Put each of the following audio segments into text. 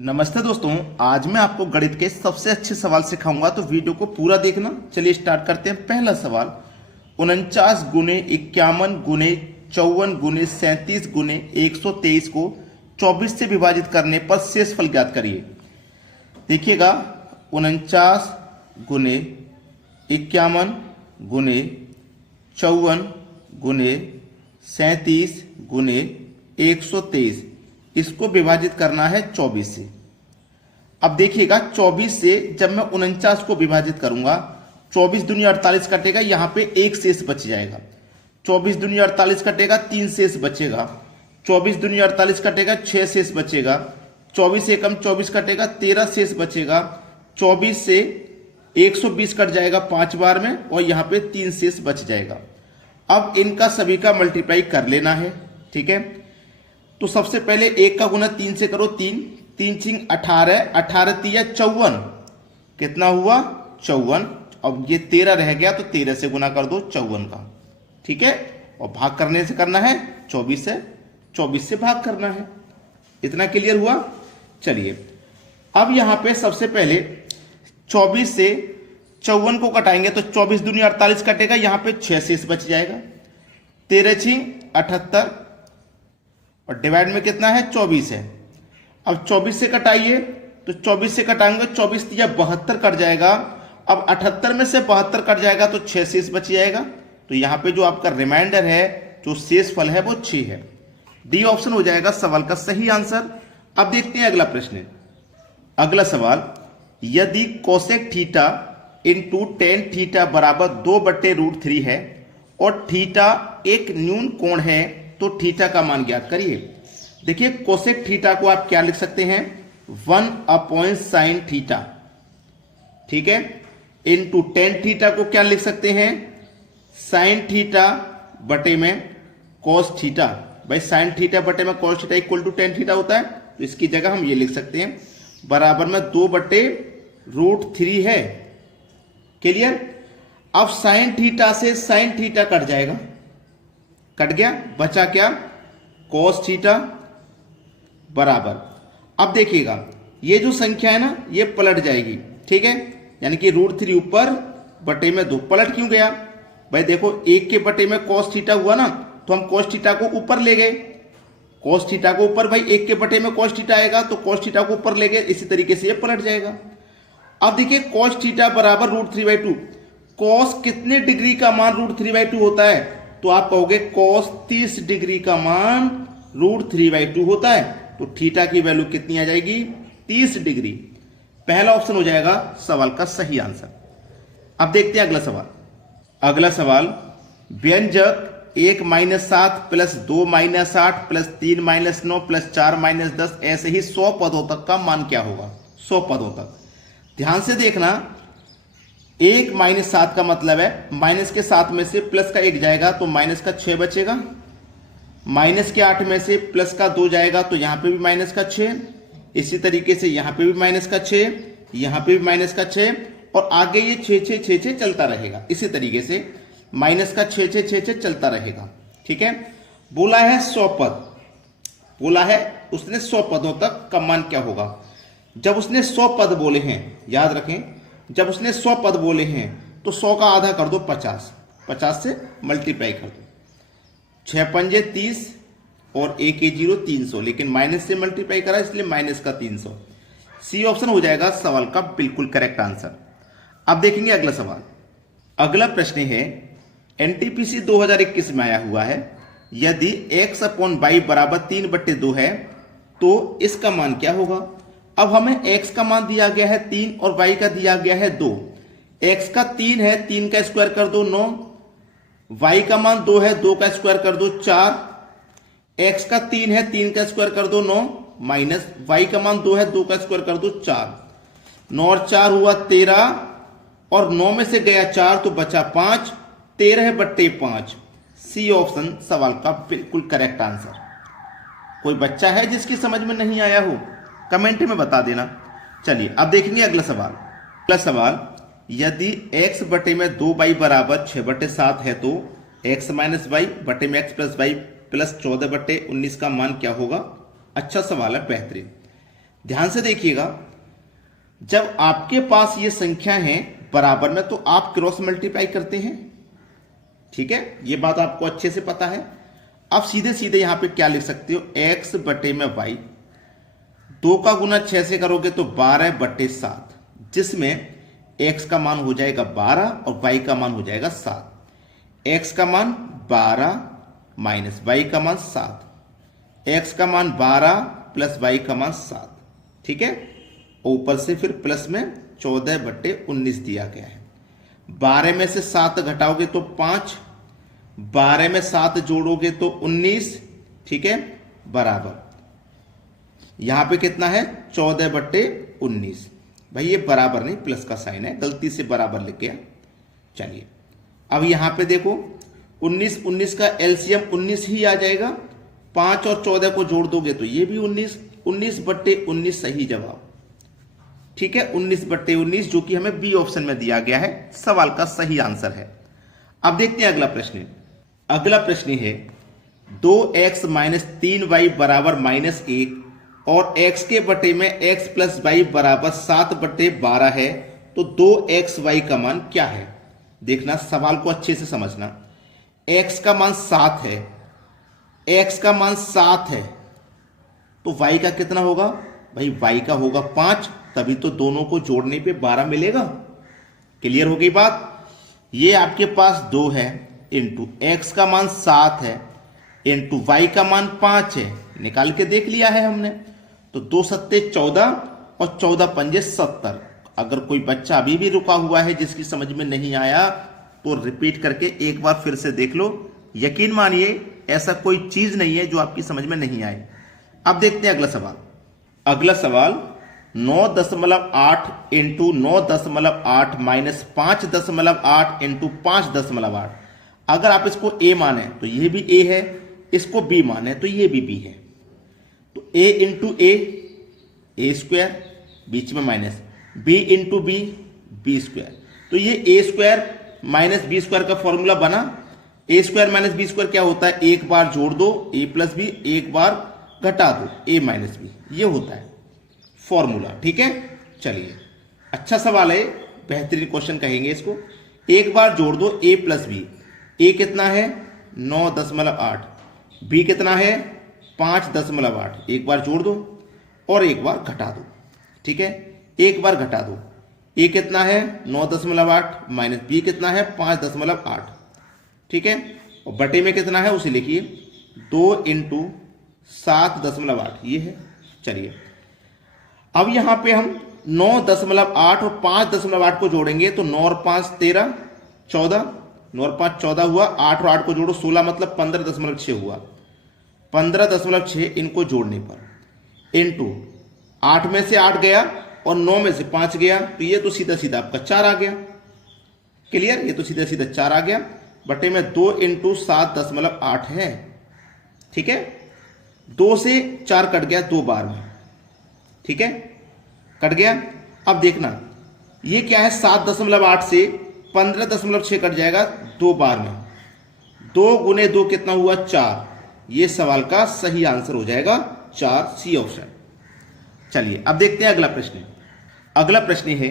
नमस्ते दोस्तों, आज मैं आपको गणित के सबसे अच्छे सवाल सिखाऊंगा, तो वीडियो को पूरा देखना। चलिए स्टार्ट करते हैं। पहला सवाल, 49 गुने 51 गुने 54 गुने 37 गुने 123 को 24 से विभाजित करने पर शेष फल ज्ञात करिए। देखिएगा, 49 गुने 51 गुने 54 गुने 37 गुने 123, इसको विभाजित करना है 24 से। अब देखिएगा, 24 से जब मैं 49 को विभाजित करूंगा, 24 दूनी 48 कटेगा, यहां पे एक शेष बच जाएगा। 24 दूनी 48 कटेगा, 3 शेष बचेगा। 24 दूनी 48 कटेगा, 6 शेष बचेगा। 24 से कम 24 कटेगा, 13 शेष बचेगा। 24 से 120 कट जाएगा 5 बार में, और यहां पे 3 शेष बच जाएगा। अब इनका सभी का मल्टीप्लाई कर लेना है, ठीक है। तो सबसे पहले 1 का गुना 3 से करो, 3 3 छिंग 18, 18 तिया 54, कितना हुआ 54। अब ये 13 रह गया, तो 13 से गुना कर दो 54 का, ठीक है। और भाग करने से करना है 24 से भाग करना है। इतना क्लियर हुआ। चलिए, अब यहां पे सबसे पहले 24 से 54 को कटाएंगे, तो 24 दूनी 48 कटेगा, यहां पे 6 शेष बच जाएगा। 13 छिंग 78, और डिवाइड में कितना है 24 है। अब 24 से कटाइए, तो 24 से कटाएंगे, 24 तिया 72 कट जाएगा। अब 78 में से 72 कट जाएगा, तो 6 शेष बच जाएगा। तो यहां पे जो आपका रिमाइंडर है, जो शेष फल है, वो 6 है। डी ऑप्शन हो जाएगा सवाल का सही आंसर। अब देखते हैं अगला प्रश्न। अगला सवाल, यदि cosec theta into tan theta बराबर 2/√3 है और थीटा एक न्यून कोण है, तो थीटा का मान ज्ञात करिए। देखिए, कोसेक थीटा को आप क्या लिख सकते हैं, 1/sin थीटा, ठीक है। इनटू टेन थीटा को क्या लिख सकते हैं, साइन थीटा बटे में कॉस थीटा। भाई साइन थीटा बटे में cos theta equal to tan theta होता है, तो इसकी जगह हम ये लिख सकते हैं, बराबर में 2/√3 है। क्लियर। अब साइन थीटा से साइन थीटा कट जाएगा, कट गया, बचा क्या, कॉस थीटा बराबर। अब देखिएगा, ये जो संख्या है ना, ये पलट जाएगी, ठीक है। यानी कि √3 ऊपर बटे में 2 पलट क्यों गया, भाई देखो 1 के बटे में कॉस थीटा हुआ ना, तो हम कॉस थीटा को ऊपर ले गए। कॉस थीटा को ऊपर, भाई 1 के बटे में कॉस थीटा आएगा, तो कॉस थीटा को ऊपर ले गए, इसी तरीके से ये पलट जाएगा। अब देखिए, कॉस थीटा बराबर √3/2। कॉस कितने डिग्री का मान √3/2 होता है, तो आप कहोगे cos 30 डिग्री का मान √3/2 होता है। तो थीटा की वैल्यू कितनी आ जाएगी, 30 डिग्री। पहला ऑप्शन हो जाएगा सवाल का सही आंसर। अब देखते हैं अगला सवाल। अगला सवाल, व्यंजक 1-7 प्लस 2-8 प्लस 3-9 प्लस 4-10, ऐसे ही 100 पदों तक का मान क्या होगा। 100 पदों तक ध्यान से देखना। 1-7 का मतलब है माइनस के 7 में से प्लस का 1 जाएगा, तो माइनस का 6 बचेगा। माइनस के 8 में से प्लस का 2 जाएगा, तो यहां पे भी माइनस का 6। इसी तरीके से यहां पे भी माइनस का 6, यहां पे भी माइनस का 6, और आगे ये 6 चलता रहेगा। इसी तरीके से माइनस का 6 चलता रहेगा, ठीक है। बोला है 100 पद, बोला है उसने 100 पदों तक का मान क्या होगा। जब उसने 100 पद बोले हैं, याद रखें, जब उसने 100 पद बोले हैं, तो 100 का आधा कर दो 50, 50 से मल्टीप्लाई कर दो। 6×5 30 और 1 0 300, लेकिन माइनस से मल्टीप्लाई करा, इसलिए माइनस का 300। सी ऑप्शन हो जाएगा सवाल का बिल्कुल करेक्ट आंसर। अब देखेंगे अगला सवाल। अगला प्रश्न है, एनटीपीसी 2021 में आया हुआ है, यदि x/y बराबर 3/2 है, तो इसका मान क्या होगा। अब हमें x का मान दिया गया है 3 और y का दिया गया है 2। x का 3 है, 3 का स्क्वायर कर दो 9। y का मान 2 है, 2 का स्क्वायर कर दो 4। x का 3 है, 3 का स्क्वायर कर दो 9, माइनस y का मान 2 है, 2 का स्क्वायर कर दो 4। 9 और 4 हुआ 13, और 9 में से गया 4, तो बचा 5, 13/5। सी ऑप्शन सवाल का बिल्कुल करेक्ट आंसर। कोई बच्चा है जिसकी समझ में नहीं आया हो, कमेंट में बता देना। चलिए अब देखेंगे अगला सवाल। अगला सवाल, यदि x बटे में 2y बराबर 6/7 है, तो x माइनस वाई बटे में x प्लस वाई प्लस 14/19 का मान क्या होगा। अच्छा सवाल है, बेहतरीन। ध्यान से देखिएगा, जब आपके पास ये संख्या है बराबर में तो आप क्रॉस मल्टीप्लाई करते हैं। ठीक है, ये बात आपको अच्छे से पता है। अब सीधे सीधे यहां पे क्या लिख सकते हो, x बटे में y, 2 का गुना 6 से करोगे तो 12 बटे 7, जिसमें x का मान हो जाएगा 12 और y का मान हो जाएगा 7। x का मान 12 माइनस y का मान 7, x का मान 12 प्लस y का मान 7। ठीक है, ऊपर से फिर प्लस में 14 बटे 19 दिया गया है। 12 में से 7 घटाओगे तो 5, 12 में 7 जोड़ोगे तो 19। ठीक है, बराबर यहां पे कितना है, 14 बटे 19। भाई ये बराबर नहीं, प्लस का साइन है, गलती से बराबर लिख गया। चलिए अब यहां पे देखो, 19 का एलसीएम 19 ही आ जाएगा। 5 और 14 को जोड़ दोगे तो ये भी 19 बटे 19 सही जवाब। ठीक है, 19 बटे 19 जो कि हमें बी ऑप्शन में दिया गया है, सवाल का सही आंसर है। अब देखते हैं अगला प्रश्न। अगला प्रश्न है 2x माइनस 3y बराबर -1 और x के बटे में x प्लस y बराबर 7 बटे 12 है, तो 2xy का मान क्या है। देखना, सवाल को अच्छे से समझना। x का मान 7 है, x का मान 7 है, तो y का कितना होगा भाई, y का होगा 5, तभी तो दोनों को जोड़ने पे 12 मिलेगा। क्लियर हो गई बात। ये आपके पास 2 है, इंटू x का मान 7 है, इंटू y का मान 5 है, निकाल के देख लिया है हमने। तो 2 सत्ते 14 और 14 पंजे 70। अगर कोई बच्चा अभी भी रुका हुआ है जिसकी समझ में नहीं आया तो रिपीट करके एक बार फिर से देख लो। यकीन मानिए ऐसा कोई चीज नहीं है जो आपकी समझ में नहीं आए। अब देखते हैं अगला सवाल। अगला सवाल 9.8 इंटू 9.8 माइनस 5.8 इंटू 5.8। अगर आप इसको a माने तो ये भी a है, इसको b माने तो ये भी b है। तो a इंटू a स्क्वायर, बीच में minus, b into B square. तो ये a square minus B square का फॉर्मूला बना। a square minus B square क्या होता है, एक बार जोड़ दो a प्लस बी, एक बार घटा दो a माइनस बी, ये होता है फॉर्मूला। ठीक है, चलिए अच्छा सवाल है, बेहतरीन क्वेश्चन कहेंगे इसको। एक बार जोड़ दो a प्लस बी, a कितना है 9.8, b कितना है 5.8। एक बार जोड़ दो और एक बार घटा दो। ठीक है, एक बार घटा दो, a कितना है 9.8 माइनस b कितना है 5.8। ठीक है, और बटे में कितना है उसे लिखिए, 2 इंटू 7.8 ये है। चलिए अब यहां पे हम 9.8 और 5.8 को जोड़ेंगे तो 9 और 5 13, 14, 9 और 5 14 हुआ, 8 और 8 को जोड़ो 16, मतलब 15.6 हुआ। 15.6 इनको जोड़ने पर इंटू 8 में से 8 गया और 9 में से 5 गया, तो ये तो सीधा सीधा आपका 4 आ गया। क्लियर, ये तो सीधा सीधा 4 आ गया, बटे में 2 इंटू 7.8 है। ठीक है, 2 से 4 कट गया 2 बार में। ठीक है, कट गया। अब देखना ये क्या है, 7.8 से 15.6 कट जाएगा 2 बार में। 2 गुने 2 कितना हुआ 4। ये सवाल का सही आंसर हो जाएगा 4, सी ऑप्शन। चलिए अब देखते हैं अगला प्रश्न। अगला प्रश्न है,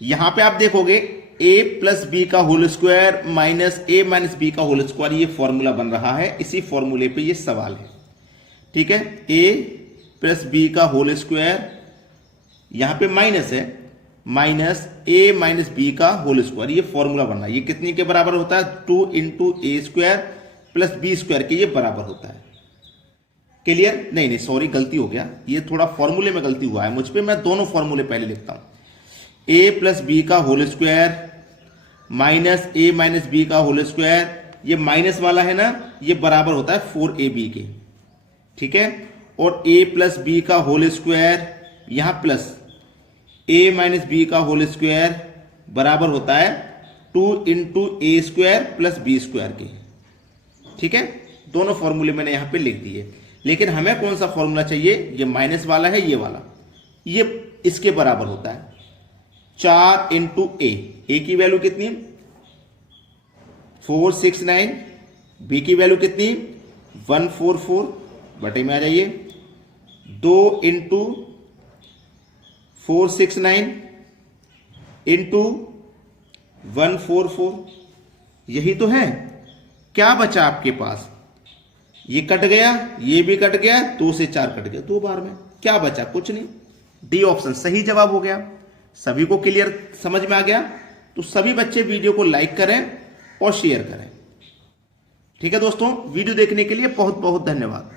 यहां पे आप देखोगे a प्लस बी का whole square minus a minus B का होल स्क्वायर, ये फॉर्मूला बन रहा है। इसी फॉर्मूले पे ये सवाल है। ठीक है, a प्लस बी का होल स्क्वायर, यहां पे माइनस है, माइनस a माइनस बी का होल स्क्वायर, ये फॉर्मूला बन रहा है। ये कितने के बराबर होता है, 2 इंटू ए स्क्वायर प्लस बी स्क्वायर के ये बराबर होता है। क्लियर, नहीं सॉरी गलती हो गया, ये थोड़ा फॉर्मूले में गलती हुआ है मुझ पे। मैं दोनों फॉर्मूले पहले लिखता हूं। a प्लस बी का whole square minus a minus B का होल स्क्वायर, ये माइनस वाला है ना, ये बराबर होता है 4ab के। ठीक है, और a प्लस बी का होल स्क्वायर, यहां प्लस a माइनस बी का होल स्क्वायर बराबर होता है 2 इंटू ए स्क्वायर प्लस बी स्क्वायर के। ठीक है, दोनों फॉर्मूले मैंने यहां पे लिख दिए, लेकिन हमें कौन सा फॉर्मूला चाहिए, ये माइनस वाला है, ये वाला, ये इसके बराबर होता है 4 इंटू ए की वैल्यू कितनी 469, बी की वैल्यू कितनी 144, बटे में आ जाइए 2 इंटू 469 इंटू 144, यही तो है। क्या बचा आपके पास? ये कट गया, ये भी कट गया, 2 से 4 कट गया, 2 बार में क्या बचा? कुछ नहीं। डी ऑप्शन सही जवाब हो गया। सभी को क्लियर समझ में आ गया? तो सभी बच्चे वीडियो को लाइक करें और शेयर करें। ठीक है दोस्तों, वीडियो देखने के लिए बहुत बहुत धन्यवाद।